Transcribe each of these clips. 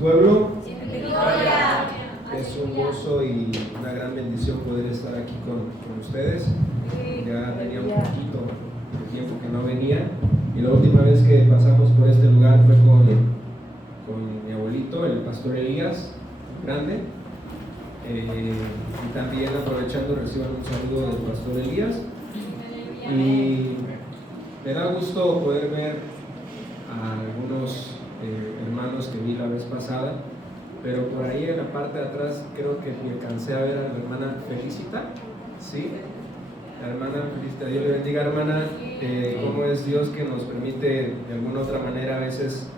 pueblo. Gloria. Es un gozo y una gran bendición poder estar aquí con ustedes. Ya tenía un poquito de tiempo que no venía, y la última vez que pasamos por este lugar fue con mi abuelito, el pastor Elías Grande. Y también, aprovechando, reciban un saludo del pastor Elías. Y me da gusto poder ver a algunos hermanos que vi la vez pasada, pero por ahí en la parte de atrás creo que me alcancé a ver a la hermana Felicita. ¿Sí? La hermana Felicita, Dios le bendiga, hermana. Cómo es Dios que nos permite de alguna otra manera a veces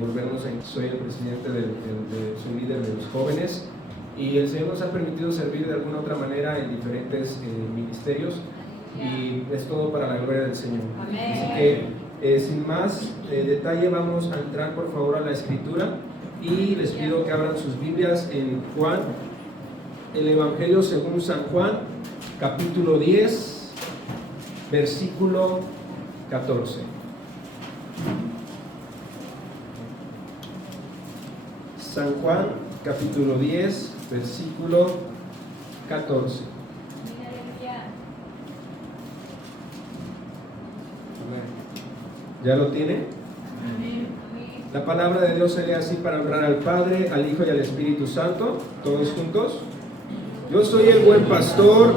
volvernos en... Soy el presidente soy líder de los jóvenes, y el Señor nos ha permitido servir de alguna otra manera en diferentes ministerios, y es todo para la gloria del Señor. Amén. Así que sin más detalle, vamos a entrar por favor a la escritura, y les pido que abran sus Biblias en Juan, el Evangelio según San Juan, capítulo 10, versículo 14. San Juan, capítulo 10, versículo 14. ¿Ya lo tiene? La palabra de Dios se lee así para honrar al Padre, al Hijo y al Espíritu Santo. Todos juntos. Yo soy el buen pastor,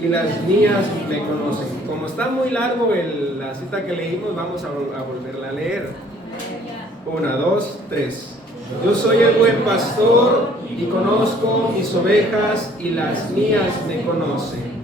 y las mías me conocen. Como está muy largo la cita que leímos, vamos a volverla a leer. 1, 2, 3. Yo soy el buen pastor y conozco mis ovejas, y las mías me conocen.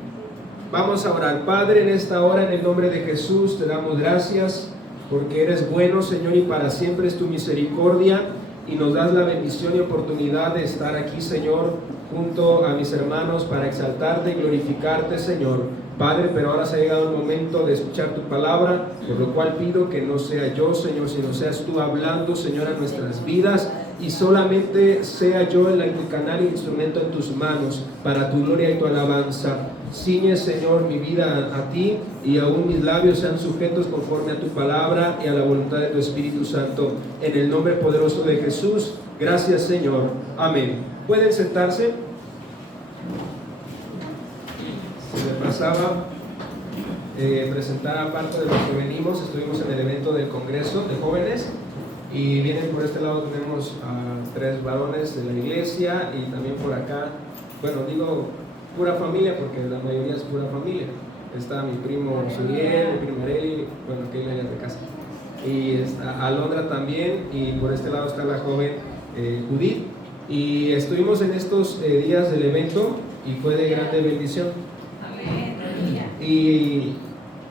Vamos a orar. Padre, en esta hora, en el nombre de Jesús, te damos gracias porque eres bueno, Señor, y para siempre es tu misericordia, y nos das la bendición y oportunidad de estar aquí, Señor, junto a mis hermanos para exaltarte y glorificarte, Señor. Padre, pero ahora se ha llegado el momento de escuchar tu palabra, por lo cual pido que no sea yo, Señor, sino seas tú hablando, Señor, a nuestras vidas, y solamente sea yo el canal e instrumento en tus manos para tu gloria y tu alabanza. Ciñe, Señor, mi vida a ti, y aún mis labios sean sujetos conforme a tu palabra y a la voluntad de tu Espíritu Santo. En el nombre poderoso de Jesús, gracias, Señor. Amén. ¿Pueden sentarse? Se me pasaba presentar, aparte de lo que venimos, estuvimos en el evento del Congreso de Jóvenes, y vienen por este lado, tenemos a 3 varones de la iglesia, y también por acá, bueno, digo pura familia porque la mayoría es pura familia. Está mi primo Suriel, mi prima Areli, bueno, que ya de casa, y está Alondra también, y por este lado está la joven Judith. Y estuvimos en estos días del evento, y fue de grande bendición. Y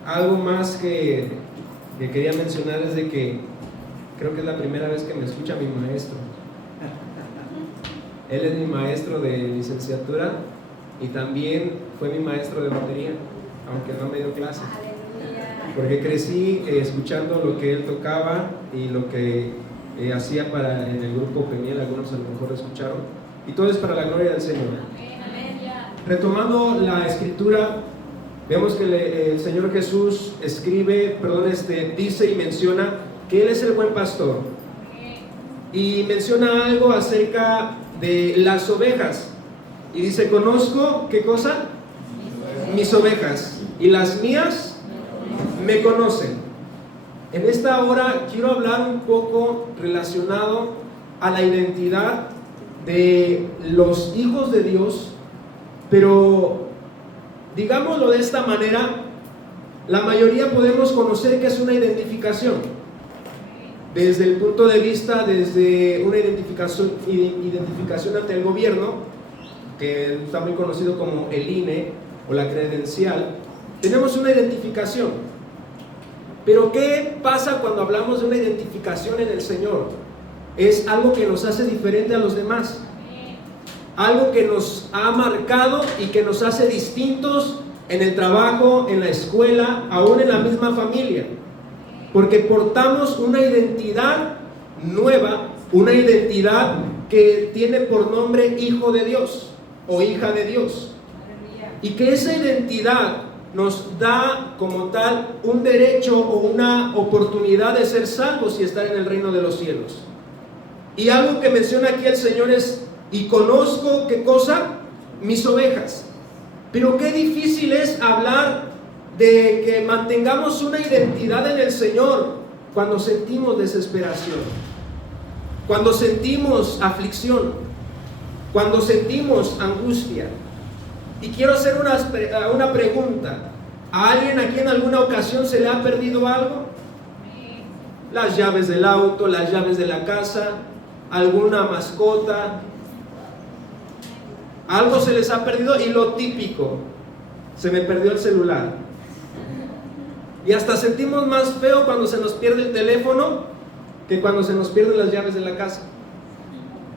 algo más que quería mencionar es de que creo que es la primera vez que me escucha mi maestro. Él es mi maestro de licenciatura, y también fue mi maestro de batería, aunque no me dio clases, porque crecí escuchando lo que él tocaba y lo que hacía en el grupo Peniel. Algunos a lo mejor escucharon, y todo es para la gloria del Señor. Retomando la escritura, vemos que el Señor Jesús dice y menciona que Él es el buen pastor, y menciona algo acerca de las ovejas, y dice: conozco, ¿qué cosa? Mis ovejas, y las mías me conocen. En esta hora quiero hablar un poco relacionado a la identidad de los hijos de Dios, pero digámoslo de esta manera, la mayoría podemos conocer que es una identificación, desde el punto de vista, desde una identificación ante el gobierno, que está muy conocido como el INE o la credencial. Tenemos una identificación, pero ¿qué pasa cuando hablamos de una identificación en el Señor? Es algo que nos hace diferente a los demás, algo que nos ha marcado y que nos hace distintos en el trabajo, en la escuela, aún en la misma familia, porque portamos una identidad nueva, una identidad que tiene por nombre hijo de Dios o hija de Dios, y que esa identidad nos da como tal un derecho o una oportunidad de ser salvos y estar en el reino de los cielos. Y algo que menciona aquí el Señor es: y conozco, ¿qué cosa? Mis ovejas. Pero qué difícil es hablar de que mantengamos una identidad en el Señor cuando sentimos desesperación, cuando sentimos aflicción, cuando sentimos angustia. Y quiero hacer una pregunta. ¿A alguien aquí en alguna ocasión se le ha perdido algo? Las llaves del auto, las llaves de la casa, alguna mascota. Algo se les ha perdido, y lo típico: se me perdió el celular. Y hasta sentimos más feo cuando se nos pierde el teléfono que cuando se nos pierden las llaves de la casa.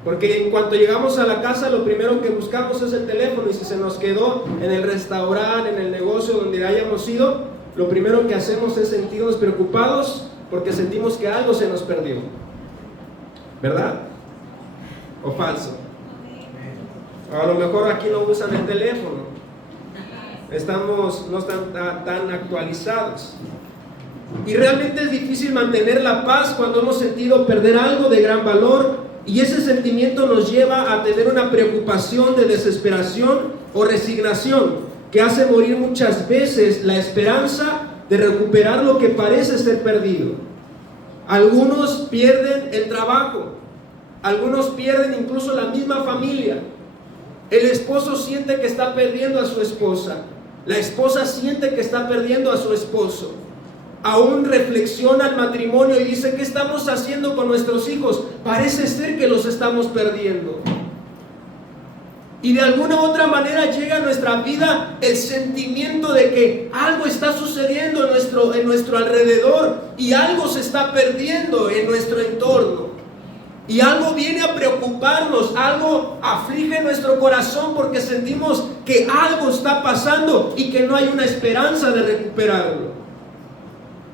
Porque en cuanto llegamos a la casa, lo primero que buscamos es el teléfono, y si se nos quedó en el restaurante, en el negocio donde hayamos ido, lo primero que hacemos es sentirnos preocupados porque sentimos que algo se nos perdió. ¿Verdad? ¿O falso? A lo mejor aquí no usan el teléfono, no están tan actualizados. Y realmente es difícil mantener la paz cuando hemos sentido perder algo de gran valor, y ese sentimiento nos lleva a tener una preocupación de desesperación o resignación que hace morir muchas veces la esperanza de recuperar lo que parece ser perdido. Algunos pierden el trabajo, algunos pierden incluso la misma familia. El esposo siente que está perdiendo a su esposa, la esposa siente que está perdiendo a su esposo. Aún reflexiona el matrimonio y dice: ¿qué estamos haciendo con nuestros hijos? Parece ser que los estamos perdiendo. Y de alguna u otra manera llega a nuestra vida el sentimiento de que algo está sucediendo en nuestro alrededor, y algo se está perdiendo en nuestro entorno. Y algo viene a preocuparnos, algo aflige nuestro corazón porque sentimos que algo está pasando y que no hay una esperanza de recuperarlo.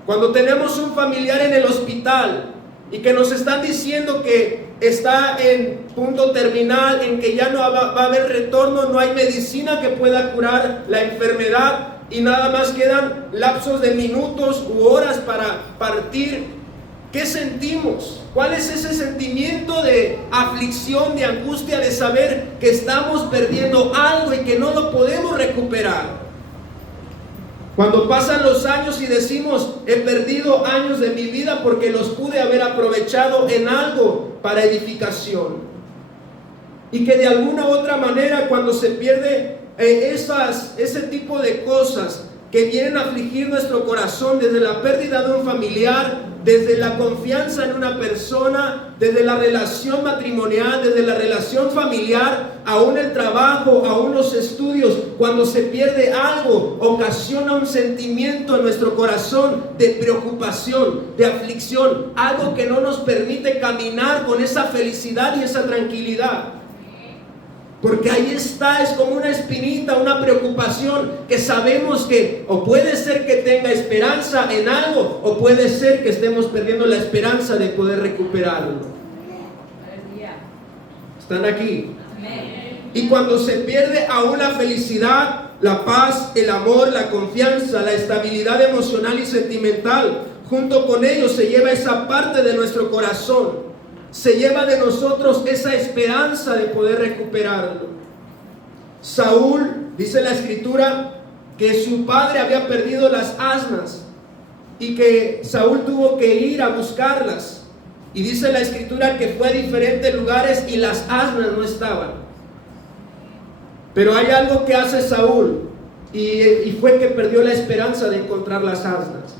Cuando tenemos un familiar en el hospital y que nos están diciendo que está en punto terminal, en que ya no va a haber retorno, no hay medicina que pueda curar la enfermedad y nada más quedan lapsos de minutos u horas para partir, ¿qué sentimos? ¿Cuál es ese sentimiento de aflicción, de angustia, de saber que estamos perdiendo algo y que no lo podemos recuperar? Cuando pasan los años y decimos: he perdido años de mi vida porque los pude haber aprovechado en algo para edificación. Y que de alguna u otra manera, cuando se pierde ese tipo de cosas que vienen a afligir nuestro corazón, desde la pérdida de un familiar, desde la confianza en una persona, desde la relación matrimonial, desde la relación familiar, aún el trabajo, aún los estudios, cuando se pierde algo, ocasiona un sentimiento en nuestro corazón de preocupación, de aflicción, algo que no nos permite caminar con esa felicidad y esa tranquilidad. Porque ahí está, es como una espinita, una preocupación que sabemos que o puede ser que tenga esperanza en algo, o puede ser que estemos perdiendo la esperanza de poder recuperarlo. ¿Están aquí? Y cuando se pierde aún la felicidad, la paz, el amor, la confianza, la estabilidad emocional y sentimental, junto con ello se lleva esa parte de nuestro corazón. Se lleva de nosotros esa esperanza de poder recuperarlo. Saúl, dice la escritura, que su padre había perdido las asnas y que Saúl tuvo que ir a buscarlas. Y dice la escritura que fue a diferentes lugares y las asnas no estaban. Pero hay algo que hace Saúl y fue que perdió la esperanza de encontrar las asnas.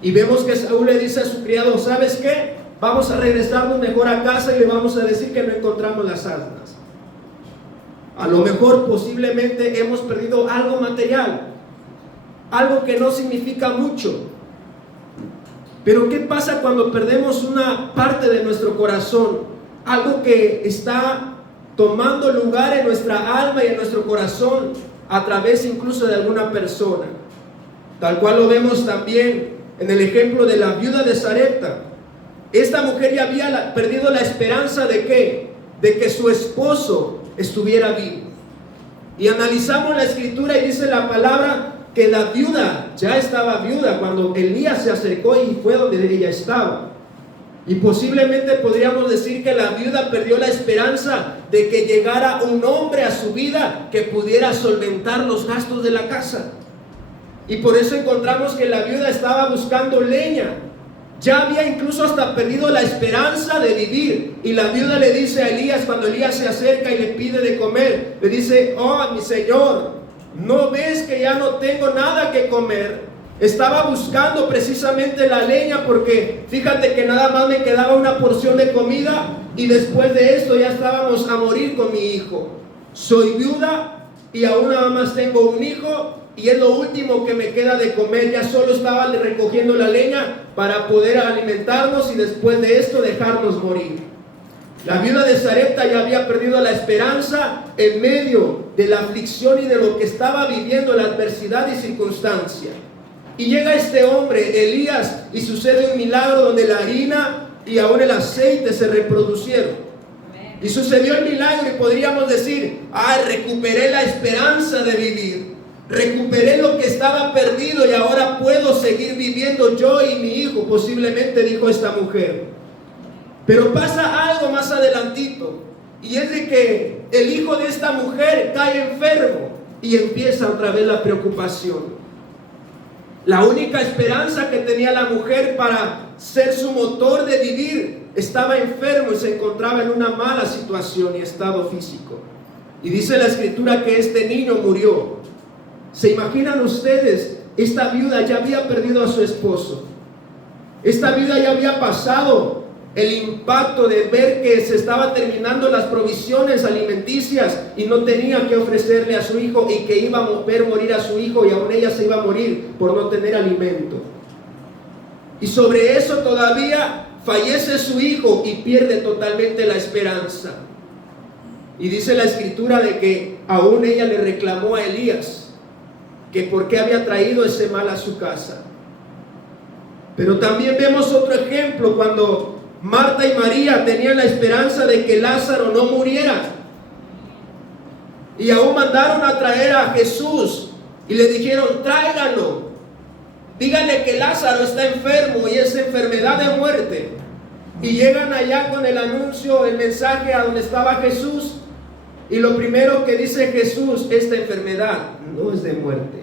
Y vemos que Saúl le dice a su criado: ¿sabes qué? Vamos a regresarnos mejor a casa y le vamos a decir que no encontramos las asnas. A lo mejor posiblemente hemos perdido algo material, algo que no significa mucho. Pero ¿qué pasa cuando perdemos una parte de nuestro corazón? Algo que está tomando lugar en nuestra alma y en nuestro corazón a través incluso de alguna persona. Tal cual lo vemos también en el ejemplo de la viuda de Sarepta. Esta mujer ya había perdido la esperanza de ¿qué? De que su esposo estuviera vivo. Y analizamos la escritura y dice la palabra que la viuda ya estaba viuda cuando Elías se acercó y fue donde ella estaba. Y posiblemente podríamos decir que la viuda perdió la esperanza de que llegara un hombre a su vida que pudiera solventar los gastos de la casa. Y por eso encontramos que la viuda estaba buscando leña. Ya había incluso hasta perdido la esperanza de vivir. Y la viuda le dice a Elías, cuando Elías se acerca y le pide de comer, le dice: oh, mi señor, ¿no ves que ya no tengo nada que comer? Estaba buscando precisamente la leña porque fíjate que nada más me quedaba una porción de comida y después de esto ya estábamos a morir con mi hijo. Soy viuda y aún nada más tengo un hijo y es lo último que me queda de comer. Ya solo estaba recogiendo la leña para poder alimentarnos y después de esto dejarnos morir. La viuda de Sarepta ya había perdido la esperanza en medio de la aflicción y de lo que estaba viviendo, la adversidad y circunstancia. Y llega este hombre, Elías, y sucede un milagro donde la harina y aún el aceite se reproducieron. Y sucedió el milagro y podríamos decir: recuperé la esperanza de vivir. Recuperé lo que estaba perdido y ahora puedo seguir viviendo yo y mi hijo, posiblemente dijo esta mujer. Pero pasa algo más adelantito, y es de que el hijo de esta mujer cae enfermo y empieza otra vez la preocupación. La única esperanza que tenía la mujer para ser su motor de vivir estaba enfermo y se encontraba en una mala situación y estado físico. Y dice la escritura que este niño murió. ¿Se imaginan ustedes? Esta viuda ya había perdido a su esposo. Esta viuda ya había pasado el impacto de ver que se estaban terminando las provisiones alimenticias y no tenía que ofrecerle a su hijo, y que iba a ver morir a su hijo, y aún ella se iba a morir por no tener alimento. Y sobre eso todavía fallece su hijo y pierde totalmente la esperanza. Y dice la escritura de que aún ella le reclamó a Elías que por qué había traído ese mal a su casa. Pero también vemos otro ejemplo cuando Marta y María tenían la esperanza de que Lázaro no muriera. Y aún mandaron a traer a Jesús y le dijeron: tráiganlo. Díganle que Lázaro está enfermo y es enfermedad de muerte. Y llegan allá con el anuncio, el mensaje a donde estaba Jesús. Y lo primero que dice Jesús: esta enfermedad no es de muerte.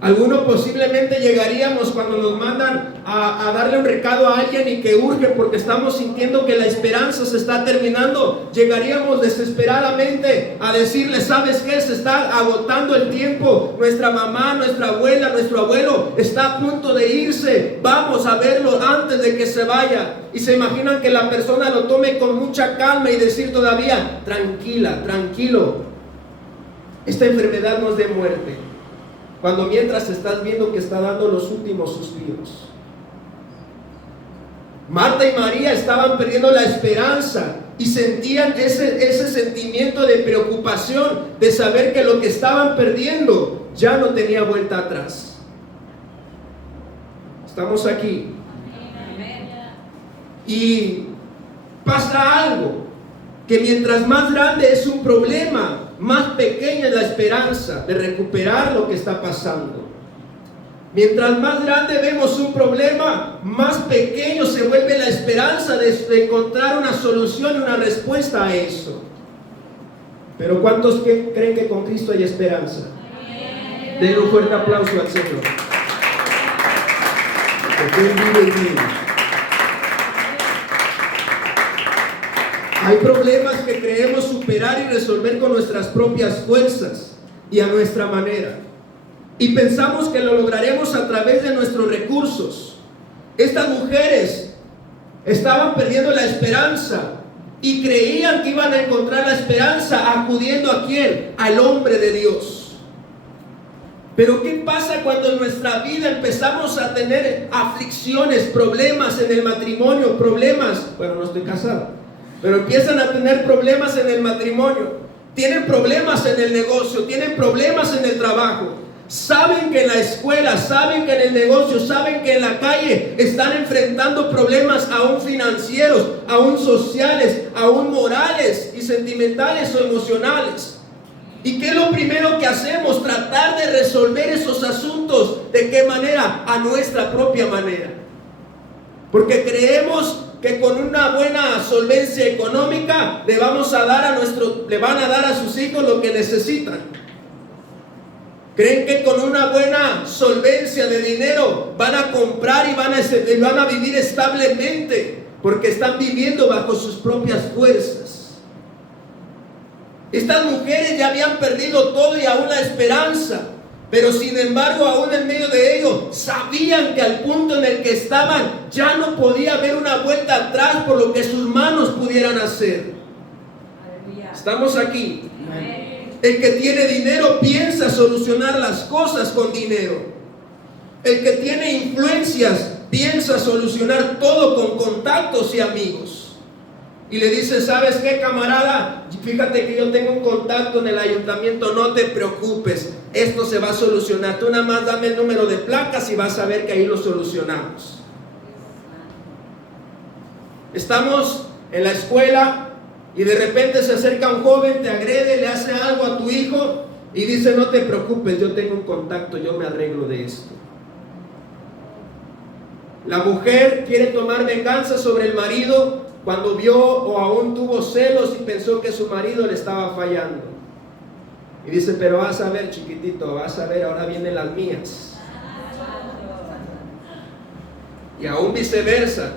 Algunos posiblemente llegaríamos cuando nos mandan a darle un recado a alguien y que urge porque estamos sintiendo que la esperanza se está terminando. Llegaríamos desesperadamente a decirle: ¿sabes qué? Se está agotando el tiempo. Nuestra mamá, nuestra abuela, nuestro abuelo está a punto de irse. Vamos a verlo antes de que se vaya. Y se imaginan que la persona lo tome con mucha calma y decir todavía: tranquila, tranquilo. Esta enfermedad no es de muerte. Cuando mientras estás viendo que está dando los últimos suspiros. Marta y María estaban perdiendo la esperanza y sentían ese sentimiento de preocupación, de saber que lo que estaban perdiendo ya no tenía vuelta atrás. Estamos aquí. Y pasa algo, que mientras más grande es un problema, más pequeña es la esperanza de recuperar lo que está pasando. Mientras más grande vemos un problema, más pequeño se vuelve la esperanza de encontrar una solución y una respuesta a eso. Pero ¿cuántos creen que con Cristo hay esperanza? Denle un fuerte aplauso al Señor. Porque Él vive en mí. Hay problemas que creemos superar y resolver con nuestras propias fuerzas y a nuestra manera. Y pensamos que lo lograremos a través de nuestros recursos. Estas mujeres estaban perdiendo la esperanza y creían que iban a encontrar la esperanza acudiendo ¿a quién? Al hombre de Dios. Pero ¿qué pasa cuando en nuestra vida empezamos a tener aflicciones, problemas en el matrimonio, problemas? Bueno, no estoy casado. Pero empiezan a tener problemas en el matrimonio, tienen problemas en el negocio, tienen problemas en el trabajo. Saben que en la escuela, saben que en el negocio, saben que en la calle están enfrentando problemas aún financieros, aún sociales, aún morales y sentimentales o emocionales. ¿Y qué es lo primero que hacemos? Tratar de resolver esos asuntos. ¿De qué manera? A nuestra propia manera. Porque creemos que con una buena solvencia económica le van a dar a sus hijos lo que necesitan. Creen que con una buena solvencia de dinero van a comprar y van a vivir establemente, porque están viviendo bajo sus propias fuerzas. Estas mujeres ya habían perdido todo y aún la esperanza, pero sin embargo, aún en medio de ello, sabían que al punto en el que estaban ya no podía haber una vuelta atrás por lo que sus manos pudieran hacer. Estamos aquí. El que tiene dinero piensa solucionar las cosas con dinero. El que tiene influencias piensa solucionar todo con contactos y amigos. Y le dice, ¿sabes qué, camarada? Fíjate que yo tengo un contacto en el ayuntamiento, no te preocupes, esto se va a solucionar. Tú nada más dame el número de placas y vas a ver que ahí lo solucionamos. Estamos en la escuela y de repente se acerca un joven, te agrede, le hace algo a tu hijo y dice, no te preocupes, yo tengo un contacto, yo me arreglo de esto. La mujer quiere tomar venganza sobre el marido cuando vio o aún tuvo celos y pensó que su marido le estaba fallando. Y dice, pero vas a ver, chiquitito, vas a ver, ahora vienen las mías. Y aún viceversa.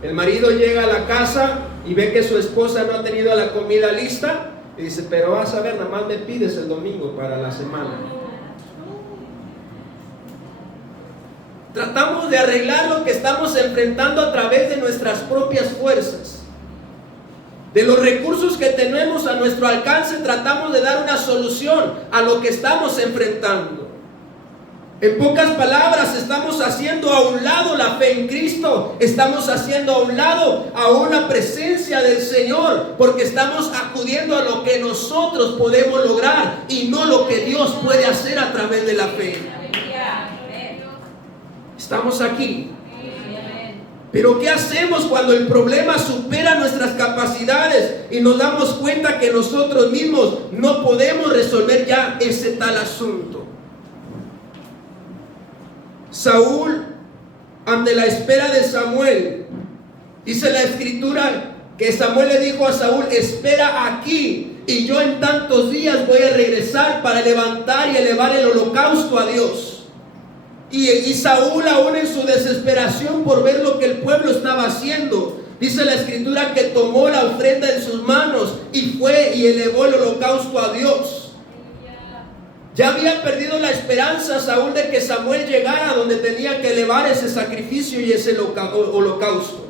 El marido llega a la casa y ve que su esposa no ha tenido la comida lista y dice, pero vas a ver, nada más me pides el domingo para la semana. Tratamos de arreglar lo que estamos enfrentando a través de nuestras propias fuerzas. De los recursos que tenemos a nuestro alcance, tratamos de dar una solución a lo que estamos enfrentando. En pocas palabras, estamos haciendo a un lado la fe en Cristo. Estamos haciendo a un lado a una presencia del Señor, porque estamos acudiendo a lo que nosotros podemos lograr y no lo que Dios puede hacer a través de la fe. Estamos aquí. Pero ¿qué hacemos cuando el problema supera nuestras capacidades y nos damos cuenta que nosotros mismos no podemos resolver ya ese tal asunto? Saúl, ante la espera de Samuel, dice la escritura que Samuel le dijo a Saúl, espera aquí y yo en tantos días voy a regresar para levantar y elevar el holocausto a Dios. Y Saúl, aún en su desesperación por ver lo que el pueblo estaba haciendo, dice la escritura que tomó la ofrenda en sus manos y fue y elevó el holocausto a Dios. Ya había perdido la esperanza Saúl de que Samuel llegara donde tenía que elevar ese sacrificio y ese holocausto.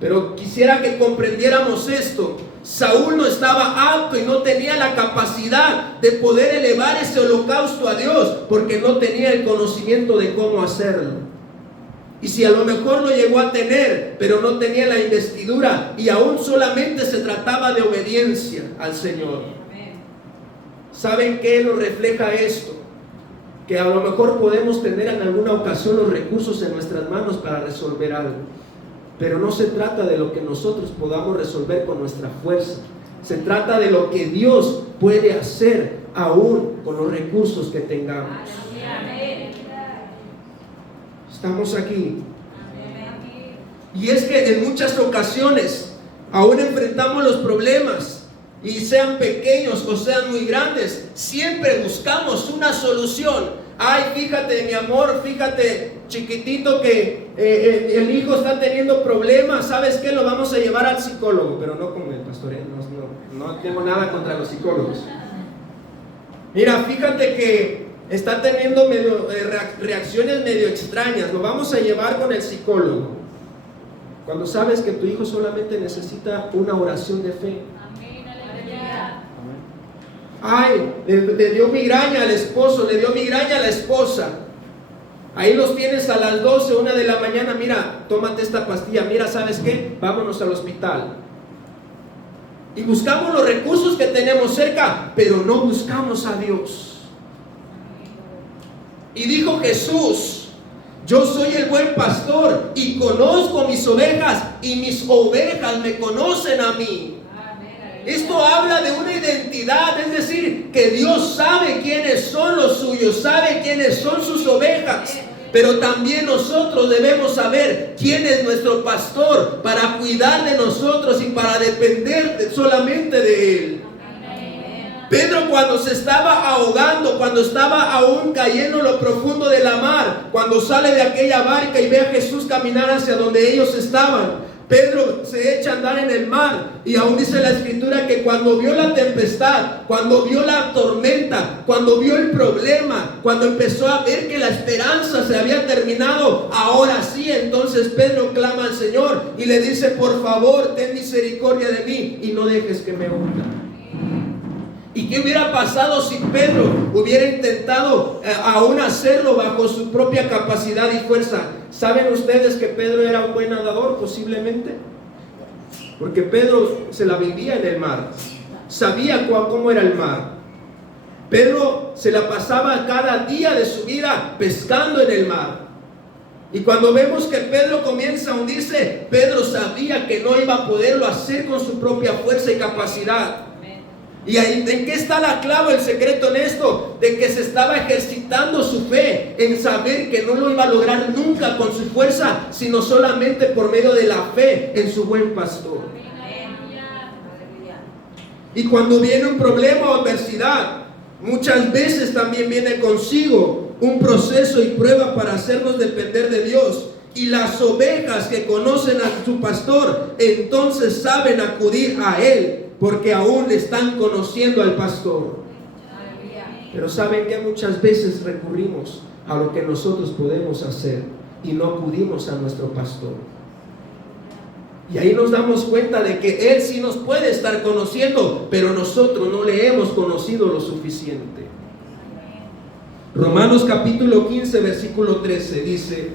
Pero quisiera que comprendiéramos esto. Saúl no estaba apto y no tenía la capacidad de poder elevar ese holocausto a Dios, porque no tenía el conocimiento de cómo hacerlo. Y si a lo mejor lo llegó a tener, pero no tenía la investidura, y aún solamente se trataba de obediencia al Señor. ¿Saben qué nos refleja esto? Que a lo mejor podemos tener en alguna ocasión los recursos en nuestras manos para resolver algo, pero no se trata de lo que nosotros podamos resolver con nuestra fuerza. Se trata de lo que Dios puede hacer aún con los recursos que tengamos. Estamos aquí. Y es que en muchas ocasiones aún enfrentamos los problemas, y sean pequeños o sean muy grandes, siempre buscamos una solución. Ay, fíjate, mi amor, fíjate, chiquitito, que el hijo está teniendo problemas. ¿Sabes qué? Lo vamos a llevar al psicólogo, pero no como el pastor, no tengo nada contra los psicólogos. Mira, fíjate que está teniendo reacciones medio extrañas, lo vamos a llevar con el psicólogo. Cuando sabes que tu hijo solamente necesita una oración de fe. Ay, le dio migraña al esposo, le dio migraña a la esposa. Ahí los tienes a las 12, 1 de la mañana. Mira, tómate esta pastilla. Mira, ¿sabes qué? Vámonos al hospital. Y buscamos los recursos que tenemos cerca, pero no buscamos a Dios. Y dijo Jesús, yo soy el buen pastor y conozco mis ovejas y mis ovejas me conocen a mí. Esto habla de una identidad, es decir, que Dios sabe quiénes son los suyos, sabe quiénes son sus ovejas. Pero también nosotros debemos saber quién es nuestro pastor para cuidar de nosotros y para depender solamente de Él. Pedro, cuando se estaba ahogando, cuando estaba aún cayendo en lo profundo de la mar, cuando sale de aquella barca y ve a Jesús caminar hacia donde ellos estaban, Pedro se echa a andar en el mar. Y aún dice la escritura que cuando vio la tempestad, cuando vio la tormenta, cuando vio el problema, cuando empezó a ver que la esperanza se había terminado, ahora sí, entonces Pedro clama al Señor y le dice: por favor, ten misericordia de mí y no dejes que me hunda. ¿Y qué hubiera pasado si Pedro hubiera intentado aún hacerlo bajo su propia capacidad y fuerza? ¿Saben ustedes que Pedro era un buen nadador? Posiblemente. Porque Pedro se la vivía en el mar. Sabía cómo era el mar. Pedro se la pasaba cada día de su vida pescando en el mar. Y cuando vemos que Pedro comienza a hundirse, Pedro sabía que no iba a poderlo hacer con su propia fuerza y capacidad. ¿Y en qué está la clave, el secreto en esto? De que se estaba ejercitando su fe en saber que no lo iba a lograr nunca con su fuerza, sino solamente por medio de la fe en su buen pastor. Y cuando viene un problema o adversidad, muchas veces también viene consigo un proceso y prueba para hacernos depender de Dios. Y las ovejas que conocen a su pastor, entonces saben acudir a Él, porque aún le están conociendo al pastor. Pero saben que muchas veces recurrimos a lo que nosotros podemos hacer y no acudimos a nuestro pastor. Y ahí nos damos cuenta de que Él sí nos puede estar conociendo, pero nosotros no le hemos conocido lo suficiente. Romanos capítulo 15 versículo 13 dice: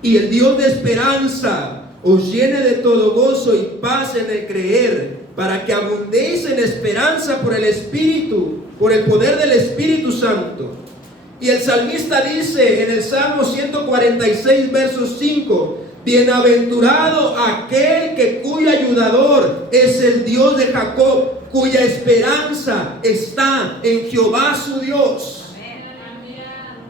y el Dios de esperanza os llene de todo gozo y paz en el creer, para que abundéis en esperanza por el Espíritu, por el poder del Espíritu Santo. Y el salmista dice en el Salmo 146 versos 5: bienaventurado aquel cuyo ayudador es el Dios de Jacob, cuya esperanza está en Jehová su Dios.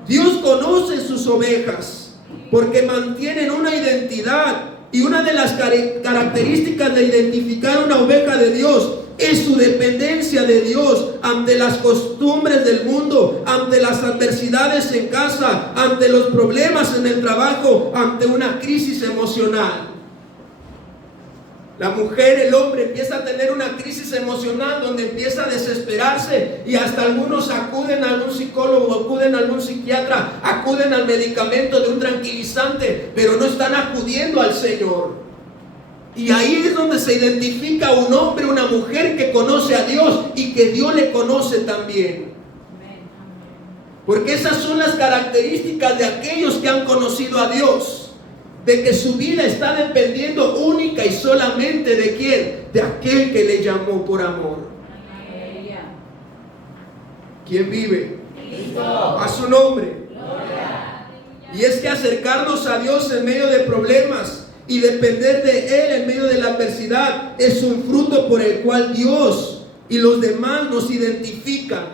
Dios conoce sus ovejas porque mantienen una identidad. Y una de las características de identificar una oveja de Dios es su dependencia de Dios ante las costumbres del mundo, ante las adversidades en casa, ante los problemas en el trabajo, ante una crisis emocional. La mujer, el hombre empieza a tener una crisis emocional donde empieza a desesperarse y hasta algunos acuden a algún psicólogo, acuden a algún psiquiatra, acuden al medicamento de un tranquilizante, pero no están acudiendo al Señor. Y ahí es donde se identifica un hombre, una mujer que conoce a Dios y que Dios le conoce también. Porque esas son las características de aquellos que han conocido a Dios. De que su vida está dependiendo única y solamente de quién, de aquel que le llamó por amor. ¿Quién vive? Cristo. A su nombre. Gloria. Y es que acercarnos a Dios en medio de problemas y depender de Él en medio de la adversidad es un fruto por el cual Dios y los demás nos identifican.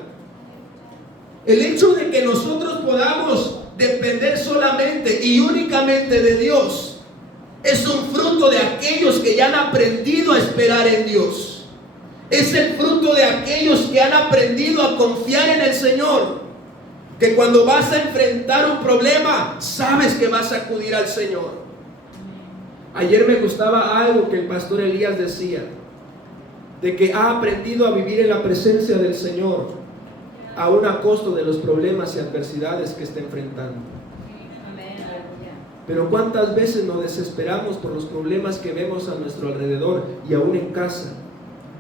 El hecho de que nosotros podamos depender solamente y únicamente de Dios es un fruto de aquellos que ya han aprendido a esperar en Dios. Es el fruto de aquellos que han aprendido a confiar en el Señor, que cuando vas a enfrentar un problema sabes que vas a acudir al Señor. Ayer me gustaba algo que el pastor Elías decía, de que ha aprendido a vivir en la presencia del Señor aún a costo de los problemas y adversidades que está enfrentando. Pero cuántas veces nos desesperamos por los problemas que vemos a nuestro alrededor y aún en casa,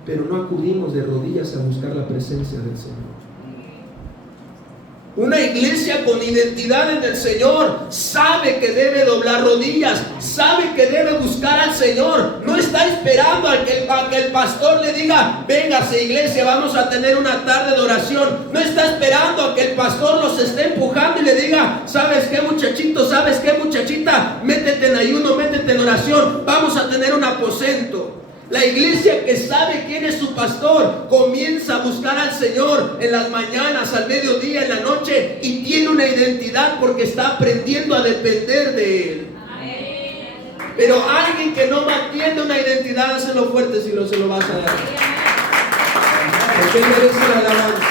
pero no acudimos de rodillas a buscar la presencia del Señor. Una iglesia con identidad en el Señor sabe que debe doblar rodillas, sabe que debe buscar al Señor. No está esperando a que el pastor le diga: véngase iglesia, vamos a tener una tarde de oración. No está esperando a que el pastor los esté empujando y le diga: ¿sabes qué, muchachito? ¿Sabes qué, muchachita? Métete en ayuno, métete en oración, vamos a tener un aposento. La iglesia que sabe quién es su pastor comienza a buscar al Señor en las mañanas, al mediodía, en la noche, y tiene una identidad porque está aprendiendo a depender de Él. Pero alguien que no mantiene una identidad, hazlo fuerte si no se lo vas a dar. Porque Él merece la alabanza.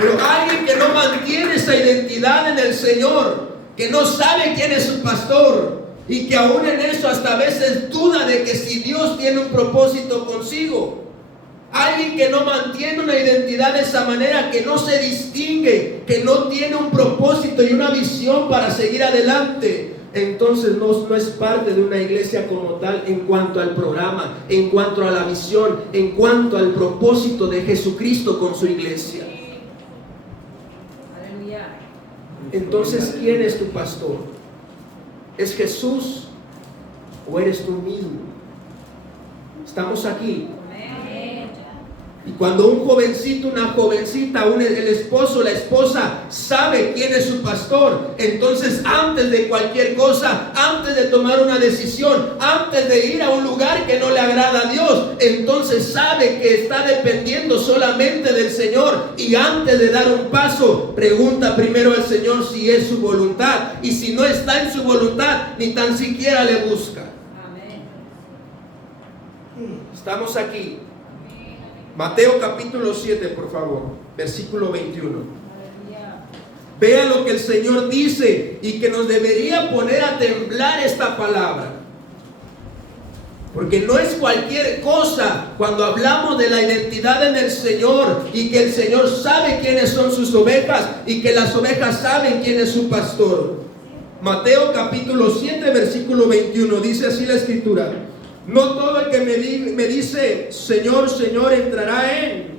Pero alguien que no mantiene esa identidad en el Señor, que no sabe quién es su pastor, y que aún en eso hasta a veces duda de que si Dios tiene un propósito consigo. Alguien que no mantiene una identidad de esa manera, que no se distingue, que no tiene un propósito y una visión para seguir adelante, entonces no es parte de una iglesia como tal en cuanto al programa, en cuanto a la visión, en cuanto al propósito de Jesucristo con su iglesia. Entonces, ¿quién es tu pastor? ¿Es Jesús o eres tú mismo? Estamos aquí. Y cuando un jovencito, una jovencita, el esposo, la esposa sabe quién es su pastor, entonces antes de cualquier cosa, antes de tomar una decisión, antes de ir a un lugar que no le agrada a Dios, entonces sabe que está dependiendo solamente del Señor, y antes de dar un paso, pregunta primero al Señor si es su voluntad, y si no está en su voluntad, ni tan siquiera le busca. Estamos aquí. Mateo capítulo 7, por favor, versículo 21. Vea lo que el Señor dice y que nos debería poner a temblar esta palabra. Porque no es cualquier cosa cuando hablamos de la identidad en el Señor y que el Señor sabe quiénes son sus ovejas y que las ovejas saben quién es su pastor. Mateo capítulo 7, versículo 21, dice así la escritura: no todo el que me dice Señor, Señor entrará en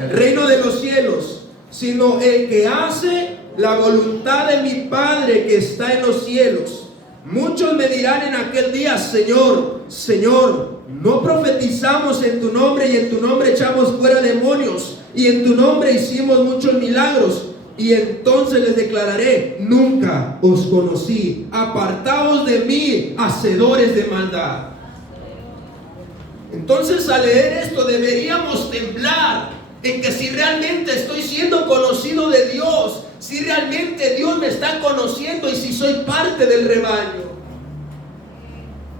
el reino de los cielos, sino el que hace la voluntad de mi Padre que está en los cielos. Muchos me dirán en aquel día: Señor, Señor, no profetizamos en tu nombre, y en tu nombre echamos fuera demonios, y en tu nombre hicimos muchos milagros. Y entonces les declararé: nunca os conocí, apartaos de mí, hacedores de maldad. Entonces, al leer esto deberíamos temblar en que si realmente estoy siendo conocido de Dios, si realmente Dios me está conociendo y si soy parte del rebaño.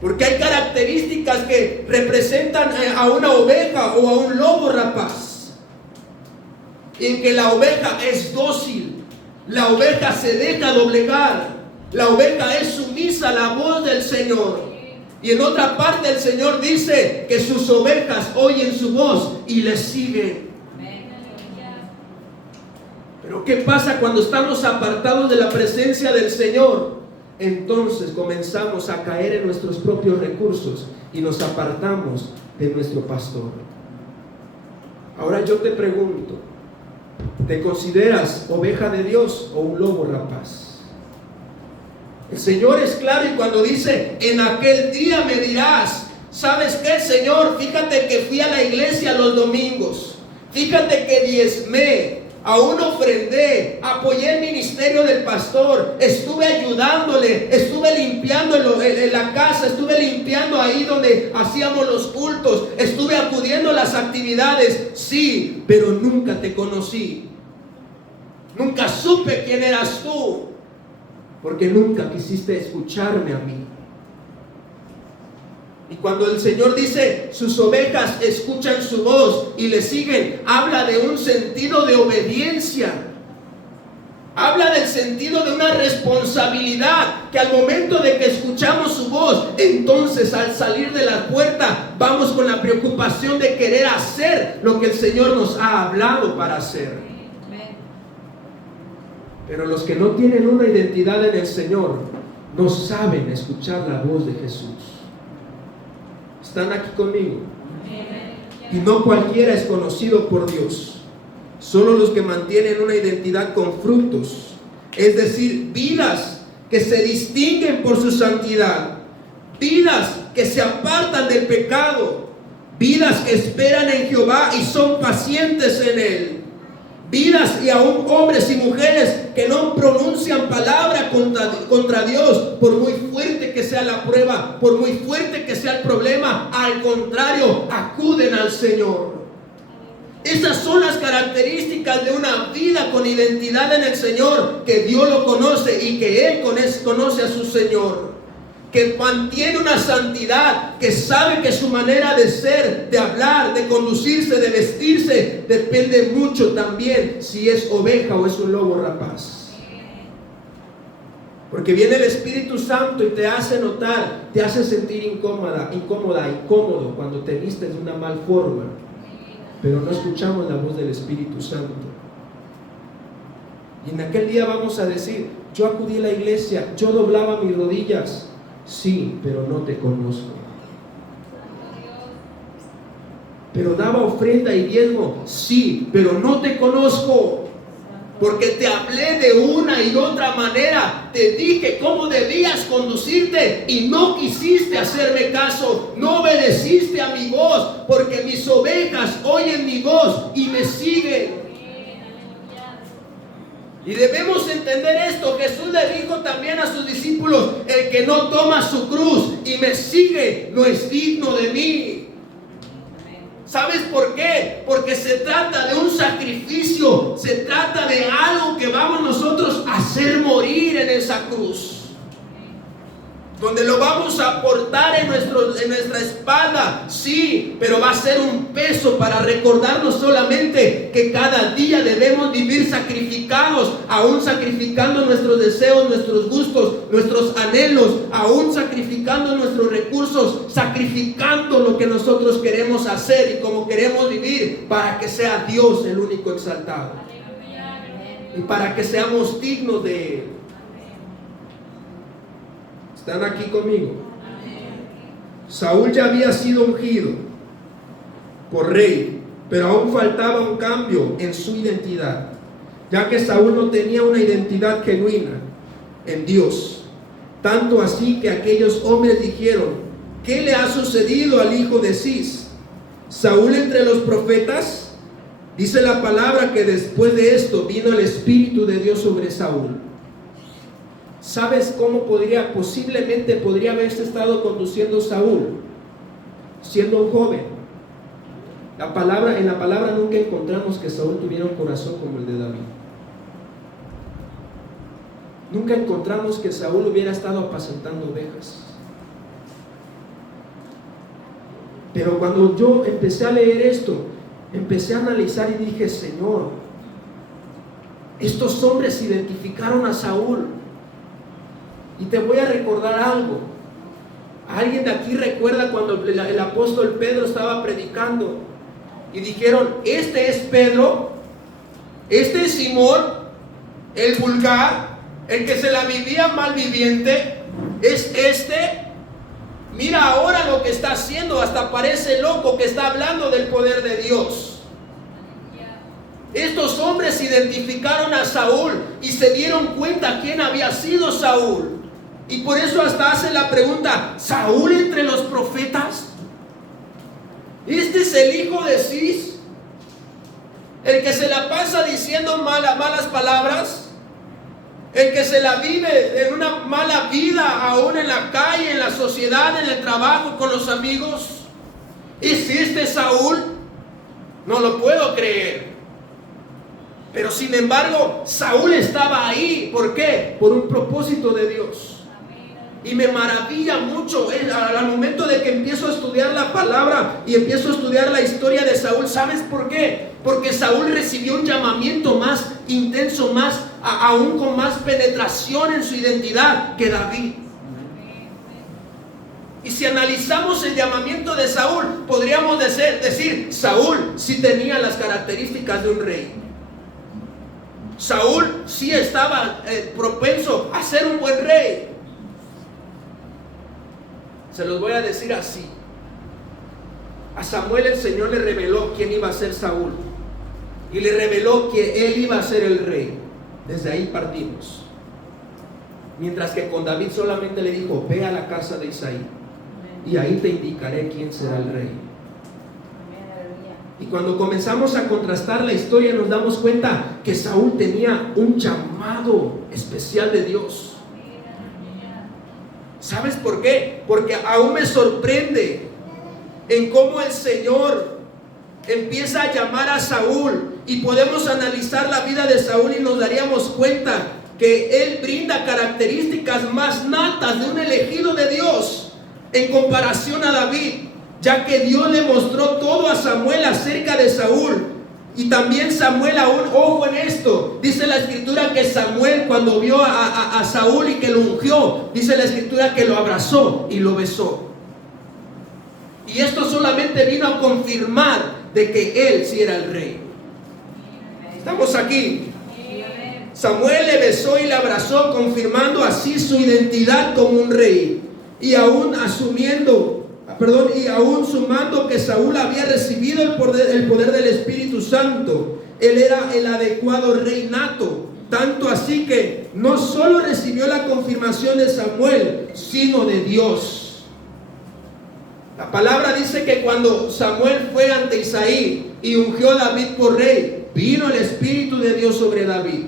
Porque hay características que representan a una oveja o a un lobo rapaz, en que la oveja es dócil, la oveja se deja doblegar, la oveja es sumisa a la voz del Señor. Y en otra parte el Señor dice que sus ovejas oyen su voz y le siguen. Pero ¿qué pasa cuando estamos apartados de la presencia del Señor? Entonces comenzamos a caer en nuestros propios recursos y nos apartamos de nuestro pastor. Ahora yo te pregunto, ¿te consideras oveja de Dios o un lobo rapaz? El Señor es claro y cuando dice: en aquel día me dirás, ¿sabes qué, Señor? Fíjate que fui a la iglesia los domingos, fíjate que diezmé, aún ofrendé, apoyé el ministerio del pastor, estuve ayudándole, estuve limpiando en la casa, estuve limpiando ahí donde hacíamos los cultos, estuve acudiendo a las actividades, sí, pero nunca te conocí, nunca supe quién eras tú, porque nunca quisiste escucharme a mí. Y cuando el Señor dice sus ovejas escuchan su voz y le siguen, habla de un sentido de obediencia, habla del sentido de una responsabilidad, que al momento de que escuchamos su voz, entonces al salir de la puerta vamos con la preocupación de querer hacer lo que el Señor nos ha hablado para hacer. Pero los que no tienen una identidad en el Señor no saben escuchar la voz de Jesús. ¿Están aquí conmigo? Y no cualquiera es conocido por Dios, solo los que mantienen una identidad con frutos, es decir, vidas que se distinguen por su santidad, vidas que se apartan del pecado, vidas que esperan en Jehová y son pacientes en Él. Vidas y aún hombres y mujeres que no pronuncian palabra contra Dios, por muy fuerte que sea sea la prueba, por muy fuerte que sea el problema, al contrario, acuden al Señor. Esas son las características de una vida con identidad en el Señor, que Dios lo conoce y que Él conoce a su Señor, que mantiene una santidad, que sabe que su manera de ser, de hablar, de conducirse, de vestirse, depende mucho también si es oveja o es un lobo rapaz. Porque viene el Espíritu Santo y te hace notar, te hace sentir incómodo cuando te vistes de una mal forma. Pero no escuchamos la voz del Espíritu Santo. Y en aquel día vamos a decir, yo acudí a la iglesia, yo doblaba mis rodillas. Sí, pero no te conozco. Pero daba ofrenda y diezmo. Sí, pero no te conozco. Porque te hablé de una y otra manera, te dije cómo debías conducirte y no quisiste hacerme caso, no obedeciste a mi voz, porque mis ovejas oyen mi voz y me siguen. Y debemos entender esto. Jesús le dijo también a sus discípulos, el que no toma su cruz y me sigue no es digno de mí. ¿Sabes por qué? Porque se trata de un sacrificio, se trata de algo que vamos nosotros a hacer morir en esa cruz, donde lo vamos a portar en nuestra espalda, sí, pero va a ser un peso para recordarnos solamente que cada día debemos vivir sacrificados, aún sacrificando nuestros deseos, nuestros gustos, nuestros anhelos, aún sacrificando nuestros recursos, sacrificando lo que nosotros queremos hacer y como queremos vivir, para que sea Dios el único exaltado y para que seamos dignos de Él. ¿Están aquí conmigo? Saúl ya había sido ungido por rey, pero aún faltaba un cambio en su identidad, ya que Saúl no tenía una identidad genuina en Dios. Tanto así que aquellos hombres dijeron, ¿qué le ha sucedido al hijo de Cis? Saúl entre los profetas. Dice la palabra que después de esto vino el Espíritu de Dios sobre Saúl. ¿Sabes cómo posiblemente podría haberse estado conduciendo Saúl? Siendo un joven. En la palabra nunca encontramos que Saúl tuviera un corazón como el de David. Nunca encontramos que Saúl hubiera estado apacentando ovejas. Pero cuando yo empecé a leer esto, empecé a analizar y dije, Señor, estos hombres identificaron a Saúl. Y te voy a recordar algo. ¿Alguien de aquí recuerda cuando el apóstol Pedro estaba predicando y dijeron, este es Pedro, este es Simón, el vulgar, el que se la vivía malviviente, es este? Mira ahora lo que está haciendo, hasta parece loco que está hablando del poder de Dios. Estos hombres identificaron a Saúl y se dieron cuenta quién había sido Saúl. Y por eso hasta hacen la pregunta, ¿Saúl entre los profetas? ¿Este es el hijo de Cis? ¿El que se la pasa diciendo malas palabras? ¿El que se la vive en una mala vida aún en la calle, en la sociedad, en el trabajo, con los amigos? ¿Es este Saúl? No lo puedo creer. Pero sin embargo, Saúl estaba ahí. ¿Por qué? Por un propósito de Dios. Y me maravilla mucho al momento de que empiezo a estudiar la palabra y empiezo a estudiar la historia de Saúl. ¿Sabes por qué? Porque Saúl recibió un llamamiento más intenso, aún con más penetración en su identidad que David. Y si analizamos el llamamiento de Saúl, podríamos decir, Saúl sí tenía las características de un rey. Saúl sí estaba propenso a ser un buen rey. Se los voy a decir así. A Samuel el Señor le reveló quién iba a ser Saúl. Y le reveló que él iba a ser el rey. Desde ahí partimos. Mientras que con David solamente le dijo, ve a la casa de Isaí. Y ahí te indicaré quién será el rey. Y cuando comenzamos a contrastar la historia nos damos cuenta que Saúl tenía un llamado especial de Dios. ¿Sabes por qué? Porque aún me sorprende en cómo el Señor empieza a llamar a Saúl, y podemos analizar la vida de Saúl y nos daríamos cuenta que él brinda características más natas de un elegido de Dios en comparación a David, ya que Dios le mostró todo a Samuel acerca de Saúl. Y también Samuel, aún, ojo en esto, dice la escritura que Samuel, cuando vio a Saúl y que lo ungió, dice la escritura que lo abrazó y lo besó. Y esto solamente vino a confirmar de que él sí era el rey. Estamos aquí. Samuel le besó y le abrazó, confirmando así su identidad como un rey, y aún sumando que Saúl había recibido el poder del Espíritu Santo. Él era el adecuado rey nato, tanto así que no solo recibió la confirmación de Samuel, sino de Dios. La palabra dice que cuando Samuel fue ante Isaí y ungió a David por rey, vino el Espíritu de Dios sobre David.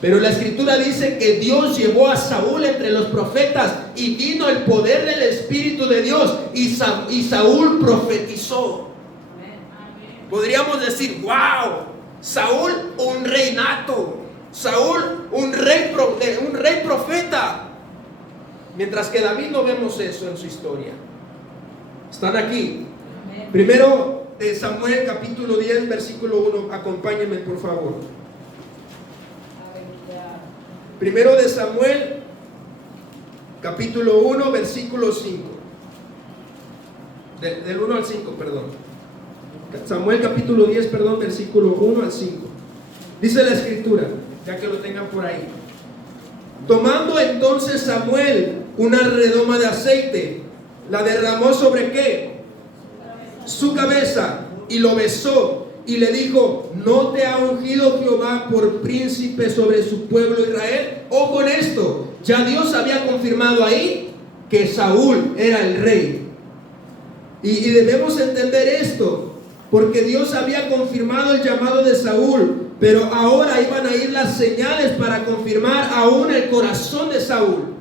Pero la escritura dice que Dios llevó a Saúl entre los profetas y vino el poder del Espíritu de Dios, y Saúl profetizó. Podríamos decir, wow, Saúl un rey nato, Saúl un rey profeta. Mientras que David no vemos eso en su historia. ¿Están aquí? Primero de Samuel capítulo 10 versículo 1, acompáñenme por favor. Primero de Samuel, capítulo 1, versículo 5. Del 1 al 5, perdón. Samuel capítulo 10, perdón, versículo 1 al 5. Dice la escritura, ya que lo tengan por ahí. Tomando entonces Samuel una redoma de aceite, la derramó sobre ¿qué? Su cabeza, y lo besó. Y le dijo, ¿no te ha ungido Jehová por príncipe sobre su pueblo Israel? Ojo con esto, ya Dios había confirmado ahí que Saúl era el rey. Y debemos entender esto, porque Dios había confirmado el llamado de Saúl, pero ahora iban a ir las señales para confirmar aún el corazón de Saúl.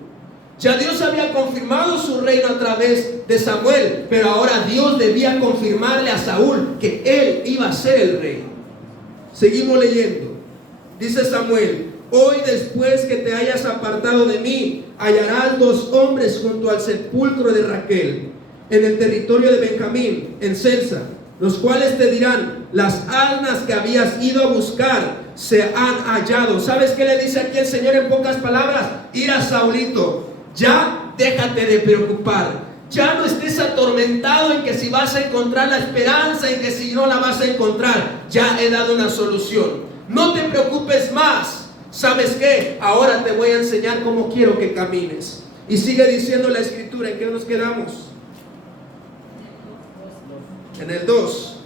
Ya Dios había confirmado su reino a través de Samuel, pero ahora Dios debía confirmarle a Saúl que él iba a ser el rey. Seguimos leyendo. Dice Samuel, hoy después que te hayas apartado de mí, hallarás 2 hombres junto al sepulcro de Raquel, en el territorio de Benjamín, en Selsa, los cuales te dirán, las asnas que habías ido a buscar se han hallado. ¿Sabes qué le dice aquí el Señor en pocas palabras? Mira, Saulito, ya déjate de preocupar, ya no estés atormentado en que si vas a encontrar la esperanza, en que si no la vas a encontrar. Ya he dado una solución, no te preocupes más. ¿Sabes qué? Ahora te voy a enseñar cómo quiero que camines. Y sigue diciendo la escritura. ¿En qué nos quedamos? En el 2.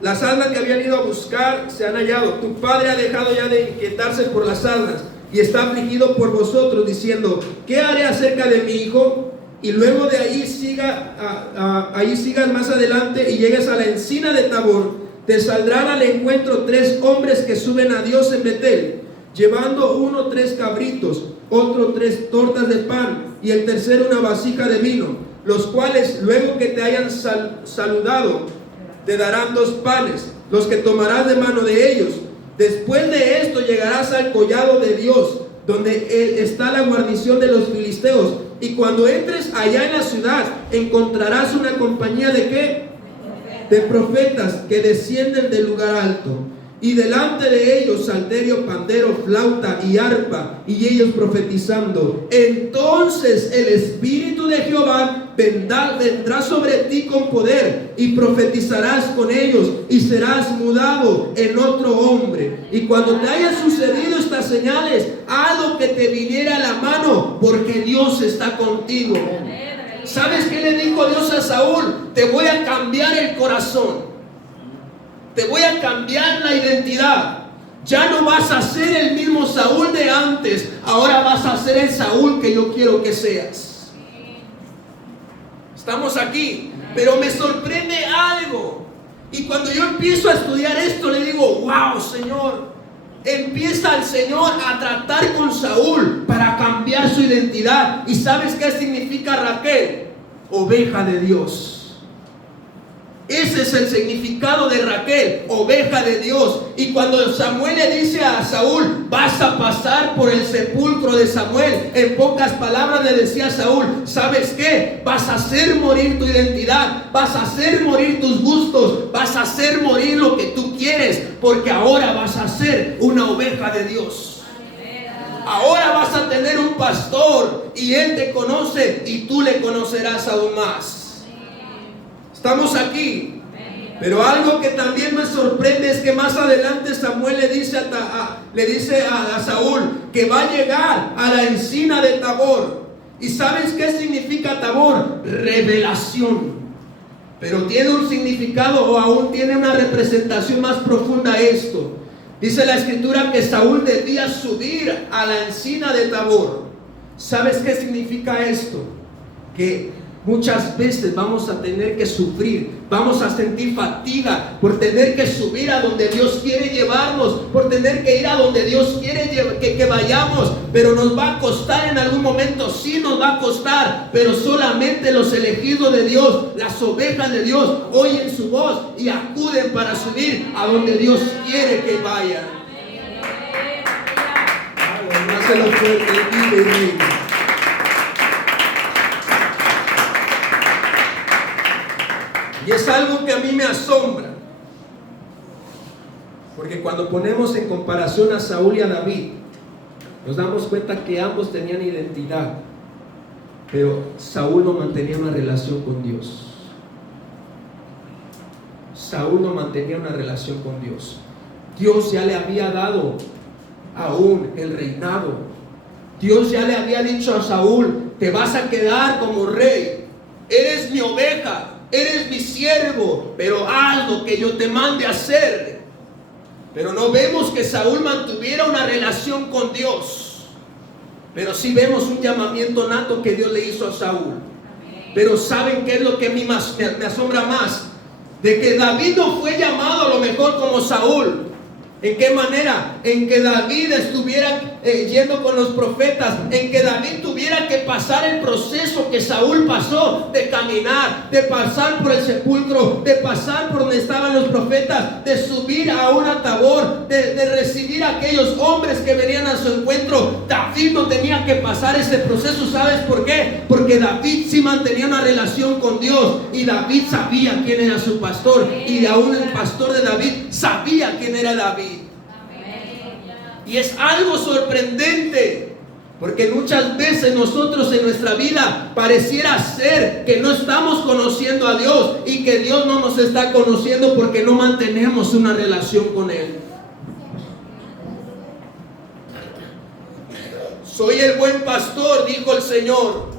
Las asnas que habían ido a buscar se han hallado. Tu padre ha dejado ya de inquietarse por las asnas y está afligido por vosotros, diciendo, ¿qué haré acerca de mi hijo? Y luego de ahí sigas más adelante y llegues a la encina de Tabor. Te saldrán al encuentro 3 hombres que suben a Dios en Betel, llevando uno 3 cabritos, otro 3 tortas de pan, y el tercero una vasija de vino, los cuales luego que te hayan saludado te darán 2 panes, los que tomarás de mano de ellos. Después de esto llegarás al collado de Dios, donde está la guarnición de los filisteos, y cuando entres allá en la ciudad encontrarás una compañía de ¿qué? De profetas que descienden del lugar alto, y delante de ellos salterio, pandero, flauta y arpa, y ellos profetizando. Entonces el Espíritu de Jehová vendrá sobre ti con poder, y profetizarás con ellos, y serás mudado en otro hombre. Y cuando te haya sucedido estas señales, haz lo que te viniera a la mano, porque Dios está contigo. ¿Sabes qué le dijo Dios a Saúl? Te voy a cambiar el corazón, te voy a cambiar la identidad. Ya no vas a ser el mismo Saúl de antes, ahora vas a ser el Saúl que yo quiero que seas. Estamos aquí, pero me sorprende algo. Y cuando yo empiezo a estudiar esto, le digo, wow, Señor. Empieza el Señor a tratar con Saúl para cambiar cambiar su identidad. ¿Y sabes qué significa Raquel? Oveja de Dios. Ese es el significado de Raquel, oveja de Dios. Y cuando Samuel le dice a Saúl, vas a pasar por el sepulcro de Samuel, en pocas palabras le decía a Saúl, ¿sabes qué? Vas a hacer morir tu identidad, vas a hacer morir tus gustos, vas a hacer morir lo que tú quieres, porque ahora vas a ser una oveja de Dios. Ahora vas a tener un pastor y él te conoce y tú le conocerás aún más. Estamos aquí. Pero algo que también me sorprende es que más adelante Samuel le dice a Saúl que va a llegar a la encina de Tabor. ¿Y sabes qué significa Tabor? Revelación. Pero tiene un significado, o aún tiene una representación más profunda esto. Dice la escritura que Saúl debía subir a la encina de Tabor. ¿Sabes qué significa esto? Que muchas veces vamos a tener que sufrir, vamos a sentir fatiga por tener que subir a donde Dios quiere llevarnos, por tener que ir a donde Dios quiere que vayamos, pero nos va a costar en algún momento, sí nos va a costar, pero solamente los elegidos de Dios, las ovejas de Dios, oyen su voz y acuden para subir a donde Dios quiere que vayan. Dáselo fuerte, vive, reina. Y es algo que a mí me asombra, porque cuando ponemos en comparación a Saúl y a David, nos damos cuenta que ambos tenían identidad, pero Saúl no mantenía una relación con Dios. Saúl no mantenía una relación con Dios. Dios ya le había dado aún el reinado. Dios ya le había dicho a Saúl, te vas a quedar como rey, eres mi oveja, eres mi siervo, pero haz lo que yo te mande hacer. Pero no vemos que Saúl mantuviera una relación con Dios, pero sí vemos un llamamiento nato que Dios le hizo a Saúl. Pero ¿saben qué es lo que a mí me asombra más? De que David no fue llamado a lo mejor como Saúl. ¿En qué manera? En que David estuviera yendo con los profetas, en que David tuviera que pasar el proceso que Saúl pasó, de caminar, de pasar por el sepulcro, de pasar por donde estaban los profetas, de subir a una Tabor, de recibir a aquellos hombres que venían a su encuentro. David no tenía que pasar ese proceso. ¿Sabes por qué? Porque David sí mantenía una relación con Dios, y David sabía quién era su pastor, y aún el pastor de David sabía quién era David. Y es algo sorprendente, porque muchas veces nosotros en nuestra vida pareciera ser que no estamos conociendo a Dios y que Dios no nos está conociendo porque no mantenemos una relación con Él. Soy el buen pastor, dijo el Señor,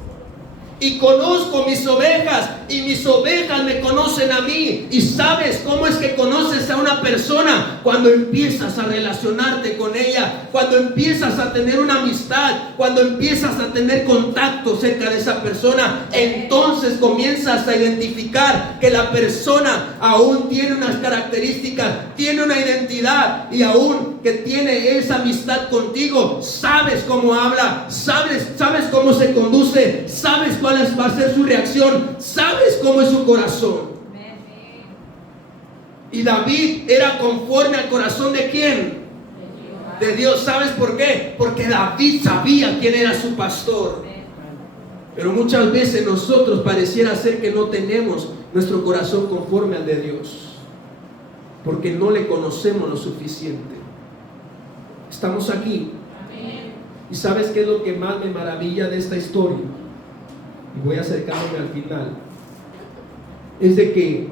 y conozco mis ovejas, y mis ovejas me conocen a mí. ¿Y sabes cómo es que conoces a una persona? Cuando empiezas a relacionarte con ella, cuando empiezas a tener una amistad, cuando empiezas a tener contacto cerca de esa persona. Entonces comienzas a identificar que la persona aún tiene unas características, tiene una identidad, y aún que tiene esa amistad contigo. Sabes cómo habla, sabes cómo se conduce, sabes cuál va a ser su reacción, sabes cómo es su corazón. Y David era conforme al corazón ¿de quién? De Dios. ¿Sabes por qué? Porque David sabía quién era su pastor. Pero muchas veces nosotros pareciera ser que no tenemos nuestro corazón conforme al de Dios, porque no le conocemos lo suficiente. Estamos aquí. ¿Y sabes qué es lo que más me maravilla de esta historia? Y voy acercándome al final. Es de que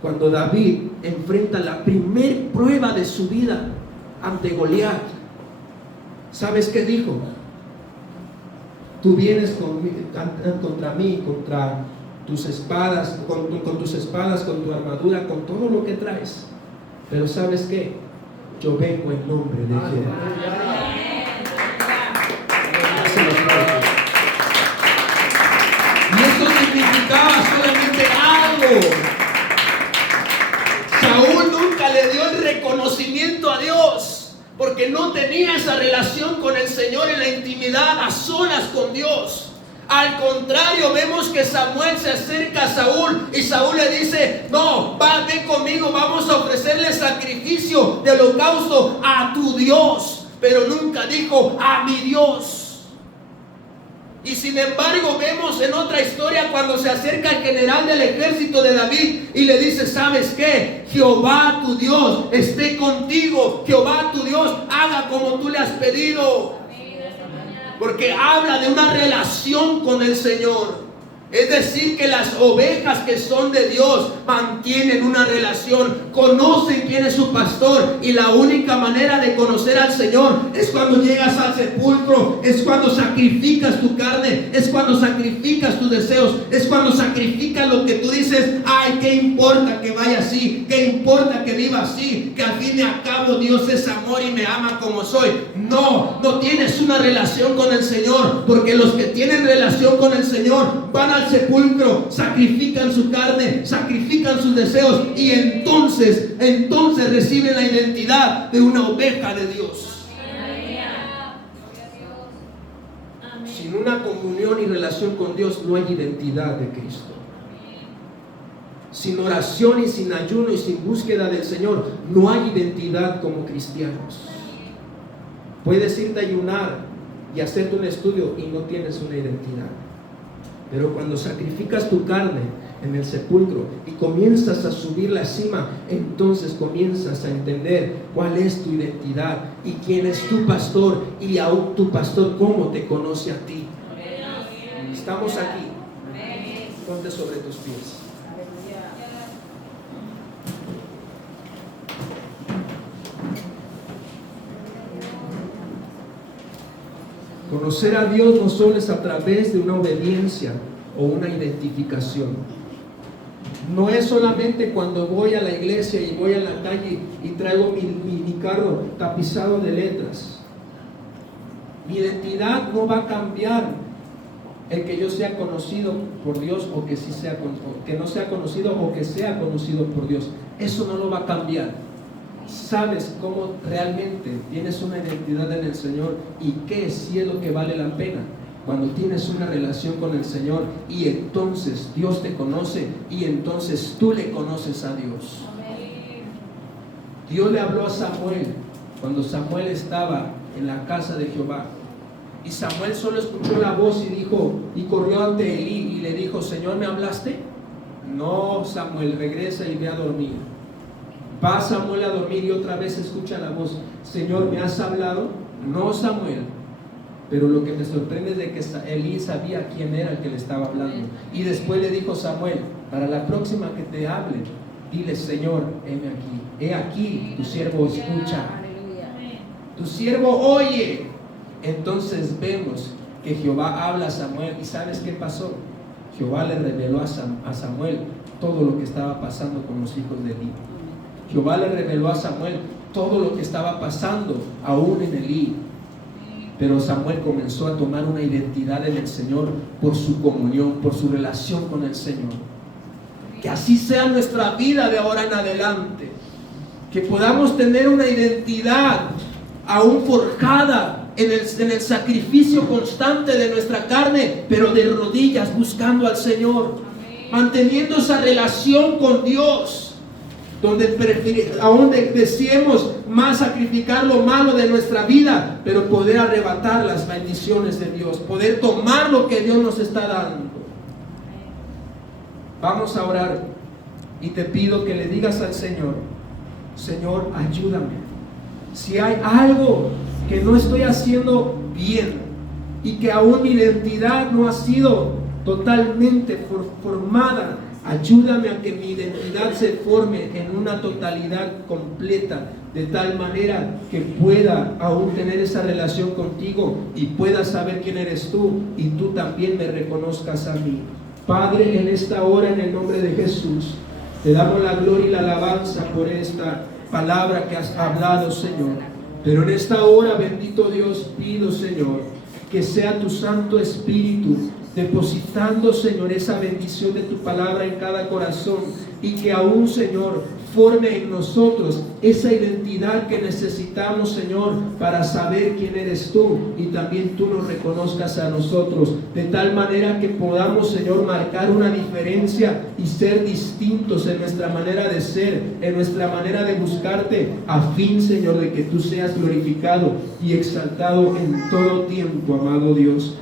cuando David enfrenta la primer prueba de su vida ante Goliat, ¿sabes qué dijo? Tú vienes contra mí, contra tus espadas, con tus espadas, con tu armadura, con todo lo que traes. Pero ¿sabes qué? Yo vengo en nombre de Jehová. Y esto significaba solamente algo. Saúl nunca le dio el reconocimiento a Dios, porque porque no tenía esa relación con el Señor en la intimidad, a solas con Dios. Al contrario, vemos que Samuel se acerca a Saúl y Saúl le dice: no, ven conmigo, vamos a ofrecerle sacrificio de holocausto a tu Dios. Pero nunca dijo: a mi Dios. Y sin embargo vemos en otra historia cuando se acerca el general del ejército de David y le dice: ¿sabes qué? Jehová tu Dios esté contigo. Jehová tu Dios haga como tú le has pedido. Porque habla de una relación con el Señor. Es decir, que las ovejas que son de Dios mantienen una relación, conocen quién es su pastor, y la única manera de conocer al Señor es cuando llegas al sepulcro, es cuando sacrificas tu carne, es cuando sacrificas tus deseos, es cuando sacrificas lo que tú dices: ay, ¿qué importa que vaya así? ¿Qué importa que viva así? Que al fin y al cabo Dios es amor y me ama como soy. No tienes una relación con el Señor, porque los que tienen relación con el Señor van al sepulcro, sacrifican su carne, sacrifican sus deseos, y entonces reciben la identidad de una oveja de Dios. Sin una comunión y relación con Dios no hay identidad de Cristo. Sin oración y sin ayuno y sin búsqueda del Señor no hay identidad como cristianos. Puedes irte a ayunar y hacerte un estudio y no tienes una identidad. Pero cuando sacrificas tu carne en el sepulcro y comienzas a subir la cima, entonces comienzas a entender cuál es tu identidad y quién es tu pastor, y aún tu pastor cómo te conoce a ti. Estamos aquí. Ponte sobre tus pies. Conocer a Dios no solo es a través de una obediencia o una identificación. No es solamente cuando voy a la iglesia y voy a la calle y traigo mi carro tapizado de letras. Mi identidad no va a cambiar el que yo sea conocido por Dios o que no sea conocido o que sea conocido por Dios. Eso no lo va a cambiar. Sabes cómo realmente tienes una identidad en el Señor y qué si es lo que vale la pena cuando tienes una relación con el Señor, y entonces Dios te conoce y entonces tú le conoces a Dios. Dios le habló a Samuel cuando Samuel estaba en la casa de Jehová, y Samuel solo escuchó la voz y corrió ante Elí y le dijo: Señor, ¿me hablaste? No, Samuel, regresa y ve a dormir. Va Samuel a dormir y otra vez escucha la voz: Señor, ¿me has hablado? No, Samuel. Pero lo que me sorprende es de que Elí sabía quién era el que le estaba hablando. Y después le dijo Samuel: para la próxima que te hable, dile: Señor, heme aquí. He aquí, tu siervo escucha. Tu siervo oye. Entonces vemos que Jehová habla a Samuel. ¿Y sabes qué pasó? Jehová le reveló a Samuel todo lo que estaba pasando con los hijos de Elí. Jehová le reveló a Samuel todo lo que estaba pasando aún en Elí. Pero Samuel comenzó a tomar una identidad en el Señor por su comunión, por su relación con el Señor. Que así sea nuestra vida de ahora en adelante. Que podamos tener una identidad aún forjada en el sacrificio constante de nuestra carne, pero de rodillas buscando al Señor, manteniendo esa relación con Dios, donde aún deseemos más sacrificar lo malo de nuestra vida, pero poder arrebatar las bendiciones de Dios, poder tomar lo que Dios nos está dando. Vamos a orar y te pido que le digas al Señor: Señor, ayúdame. Si hay algo que no estoy haciendo bien y que aún mi identidad no ha sido totalmente formada, ayúdame a que mi identidad se forme en una totalidad completa, de tal manera que pueda aún tener esa relación contigo y pueda saber quién eres tú y tú también me reconozcas a mí. Padre, en esta hora, en el nombre de Jesús, te damos la gloria y la alabanza por esta palabra que has hablado, Señor. Pero en esta hora, bendito Dios, pido, Señor, que sea tu Santo Espíritu depositando, Señor, esa bendición de tu palabra en cada corazón, y que aún, Señor, forme en nosotros esa identidad que necesitamos, Señor, para saber quién eres tú, y también tú nos reconozcas a nosotros, de tal manera que podamos, Señor, marcar una diferencia y ser distintos en nuestra manera de ser, en nuestra manera de buscarte, a fin, Señor, de que tú seas glorificado y exaltado en todo tiempo, amado Dios.